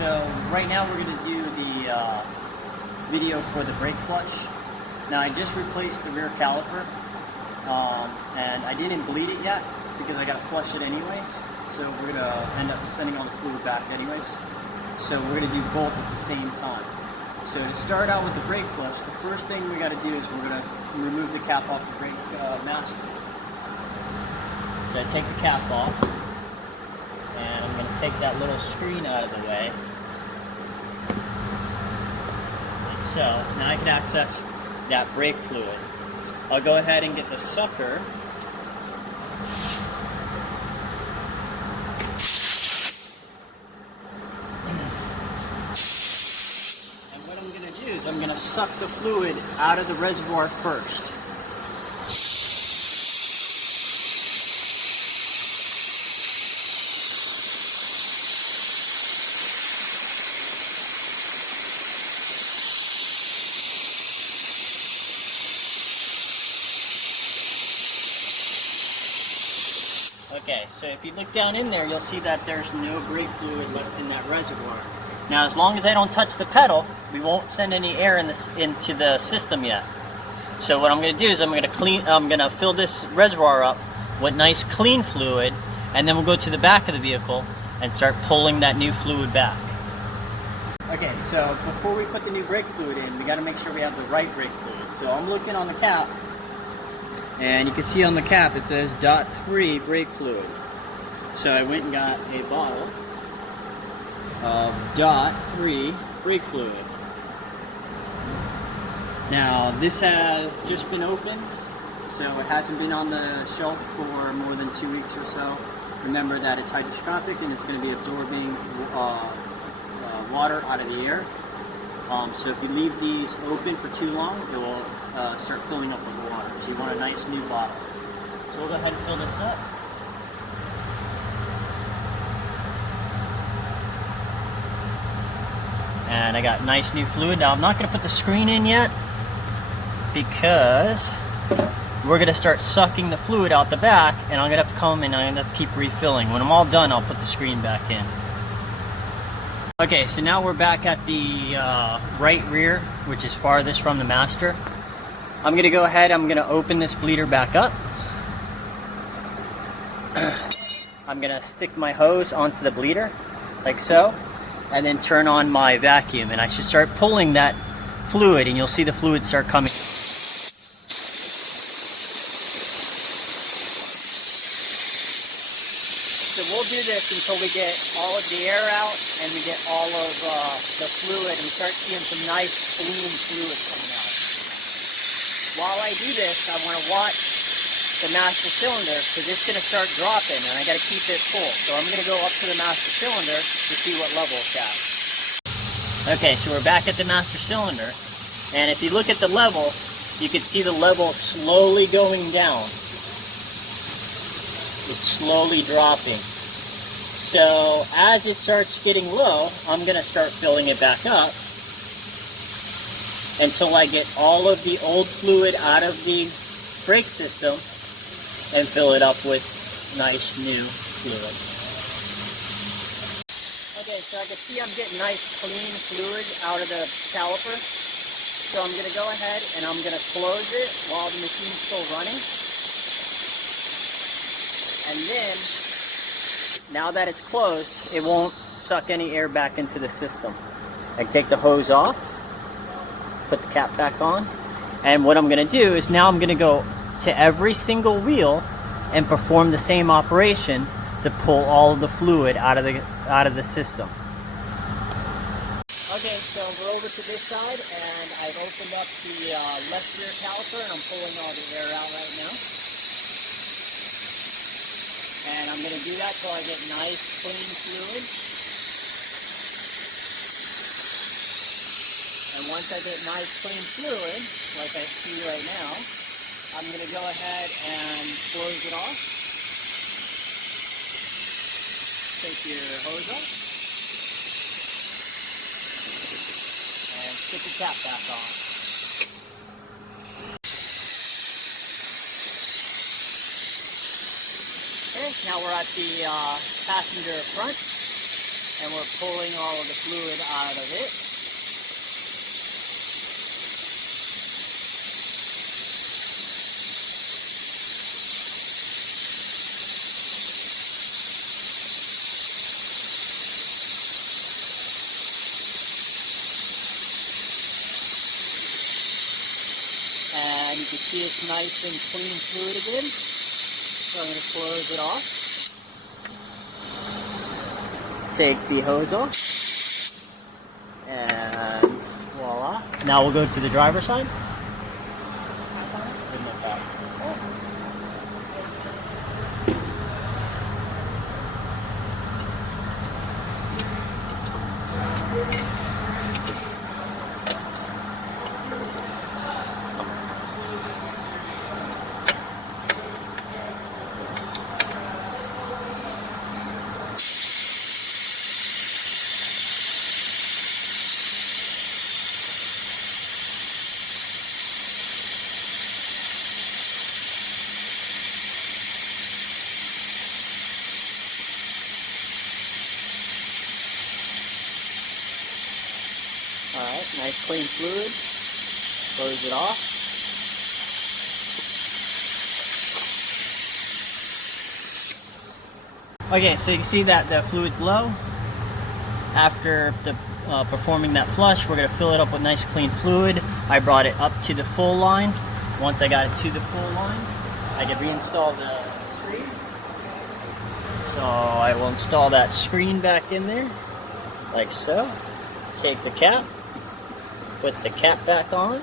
So right now we're going to do the video for the brake flush. Now I just replaced the rear caliper and I didn't bleed it yet because I got to flush it anyways. So we're going to end up sending all the fluid back anyways. So we're going to do both at the same time. So to start out with the brake flush, the first thing we got to do is we're going to remove the cap off the brake master. So I take the cap off, and I'm going to take that little screen out of the way, like so. Now I can access that brake fluid. I'll go ahead and get the sucker. And what I'm going to do is I'm going to suck the fluid out of the reservoir first. Okay, so if you look down in there, you'll see that there's no brake fluid left in that reservoir. Now, as long as I don't touch the pedal, we won't send any air into the system yet. So what I'm going to do is I'm going to fill this reservoir up with nice clean fluid, and then we'll go to the back of the vehicle and start pulling that new fluid back. Okay, so before we put the new brake fluid in, we got to make sure we have the right brake fluid. So I'm looking on the cap. And you can see on the cap it says .3 brake fluid. So I went and got a bottle of .3 brake fluid. Now this has just been opened, so it hasn't been on the shelf for more than 2 weeks or so. Remember that it's hydroscopic and it's going to be absorbing water out of the air. So if you leave these open for too long, it will start filling up with water. So you want a nice new bottle. So we'll go ahead and fill this up. And I got nice new fluid. Now I'm not going to put the screen in yet because we're going to start sucking the fluid out the back, and I'm going to have to come and I'm going to have to keep refilling. When I'm all done, I'll put the screen back in. Okay, so now we're back at the right rear, which is farthest from the master. I'm going to go ahead, I'm going to open this bleeder back up. I'm going to stick my hose onto the bleeder, like so, and then turn on my vacuum, and I should start pulling that fluid, and you'll see the fluid start coming. So we'll do this until we get all of the air out and we get all of the fluid and we start seeing some nice clean fluid coming out. While I do this, I want to watch the master cylinder because it's going to start dropping and I got to keep it full. So I'm going to go up to the master cylinder to see what level it's at. Okay, so we're back at the master cylinder, and if you look at the level, you can see the level slowly going down. It's slowly dropping. So as it starts getting low, I'm going to start filling it back up until I get all of the old fluid out of the brake system and fill it up with nice new fluid. Okay, so I can see I'm getting nice clean fluid out of the caliper. So I'm going to go ahead and I'm going to close it while the machine's still running. And then, now that it's closed, it won't suck any air back into the system. I take the hose off, put the cap back on, and what I'm going to do is now I'm going to go to every single wheel and perform the same operation to pull all of the fluid out of the system. Okay, so we're over to this side, and I've opened up the left rear caliper, and I'm pulling all the air out right now. And I'm going to do that till I get nice clean fluid. And once I get nice clean fluid, like I see right now, I'm going to go ahead and close it off. Take your hose off. And put the cap back on. Okay, now we're at the passenger front. and we're pulling all of the fluid out of it. And you can see it's nice and clean fluid again. So I'm going to close it off. Take the hose off. And voila. Now we'll go to the driver's side. Alright, nice clean fluid. Close it off. Okay, so you can see that the fluid's low. After performing that flush, we're going to fill it up with nice clean fluid. I brought it up to the full line. Once I got it to the full line, I can reinstall the screen. So I will install that screen back in there, like so. Take the cap. Put the cap back on,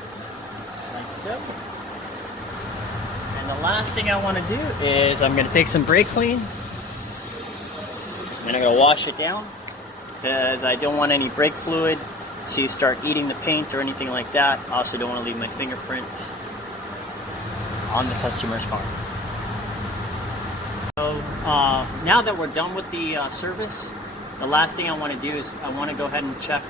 like so. And the last thing I want to do is I'm going to take some brake clean and I'm going to wash it down because I don't want any brake fluid to start eating the paint or anything like that. I also don't want to leave my fingerprints on the customer's car. So now that we're done with the service, the last thing I want to do is I want to go ahead and check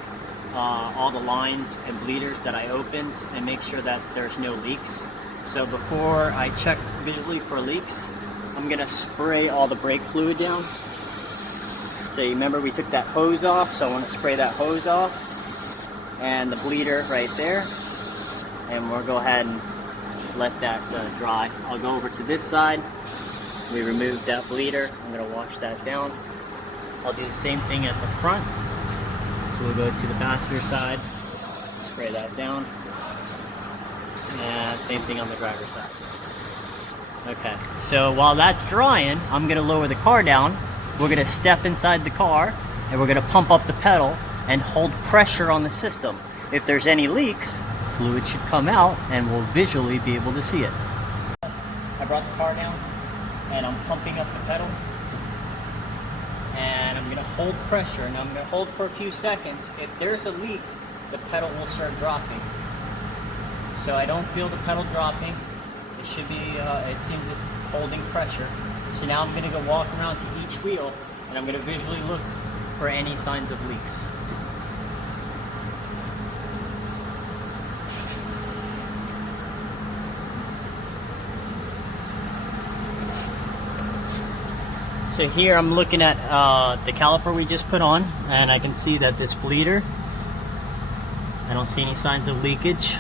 all the lines and bleeders that I opened and make sure that there's no leaks. So before I check visually for leaks, I'm gonna spray all the brake fluid down. So you remember we took that hose off, so I want to spray that hose off and the bleeder right there, and we'll go ahead and let that dry. I'll go over to this side. We removed that bleeder. I'm gonna wash that down. I'll do the same thing at the front. So we'll go to the passenger side, spray that down, and same thing on the driver's side. Okay, so while that's drying, I'm gonna lower the car down. We're gonna step inside the car, and we're gonna pump up the pedal and hold pressure on the system. If there's any leaks, fluid should come out, and we'll visually be able to see it. I brought the car down, and I'm pumping up the pedal. And I'm going to hold pressure, and I'm going to hold for a few seconds. If there's a leak, the pedal will start dropping. So I don't feel the pedal dropping. It should be, it seems it's holding pressure. So now I'm going to go walk around to each wheel, and I'm going to visually look for any signs of leaks. So here I'm looking at the caliper we just put on, and I can see that this bleeder, I don't see any signs of leakage.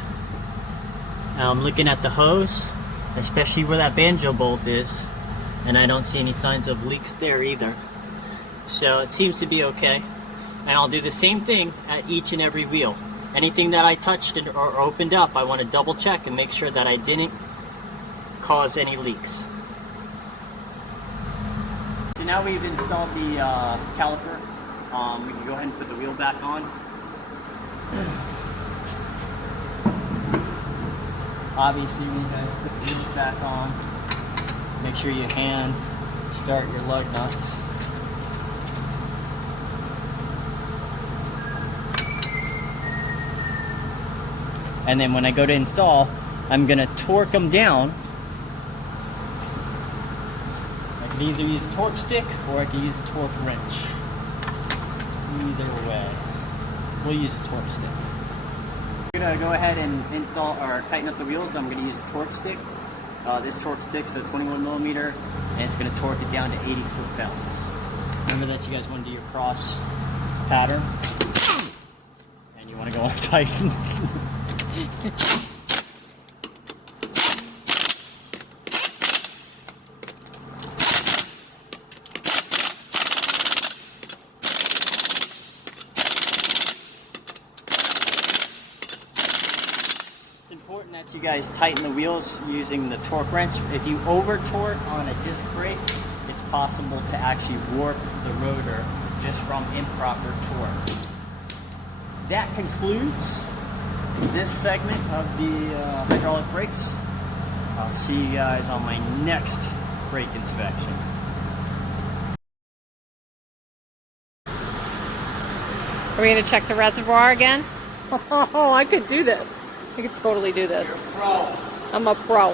Now I'm looking at the hose, especially where that banjo bolt is, and I don't see any signs of leaks there either. So it seems to be okay. And I'll do the same thing at each and every wheel. Anything that I touched or opened up, I want to double check and make sure that I didn't cause any leaks. So now we've installed the caliper. We can go ahead and put the wheel back on. Obviously, when you guys put the wheels back on, make sure you hand start your lug nuts. And then when I go to install, I'm going to torque them down. I can either use a torque stick or I can use a torque wrench. Either way, we'll use a torque stick. I'm going to go ahead and install or tighten up the wheels. I'm going to use a torque stick. This torque stick's a 21 millimeter, and it's going to torque it down to 80 foot-pounds. Remember that you guys want to do your cross pattern. And you want to go on tight. It's important that you guys tighten the wheels using the torque wrench. If you over torque on a disc brake, it's possible to actually warp the rotor just from improper torque. That concludes this segment of the hydraulic brakes. I'll see you guys on my next brake inspection. Are we going to check the reservoir again? Oh, I could do this. I could totally do this. You're a pro. I'm a pro.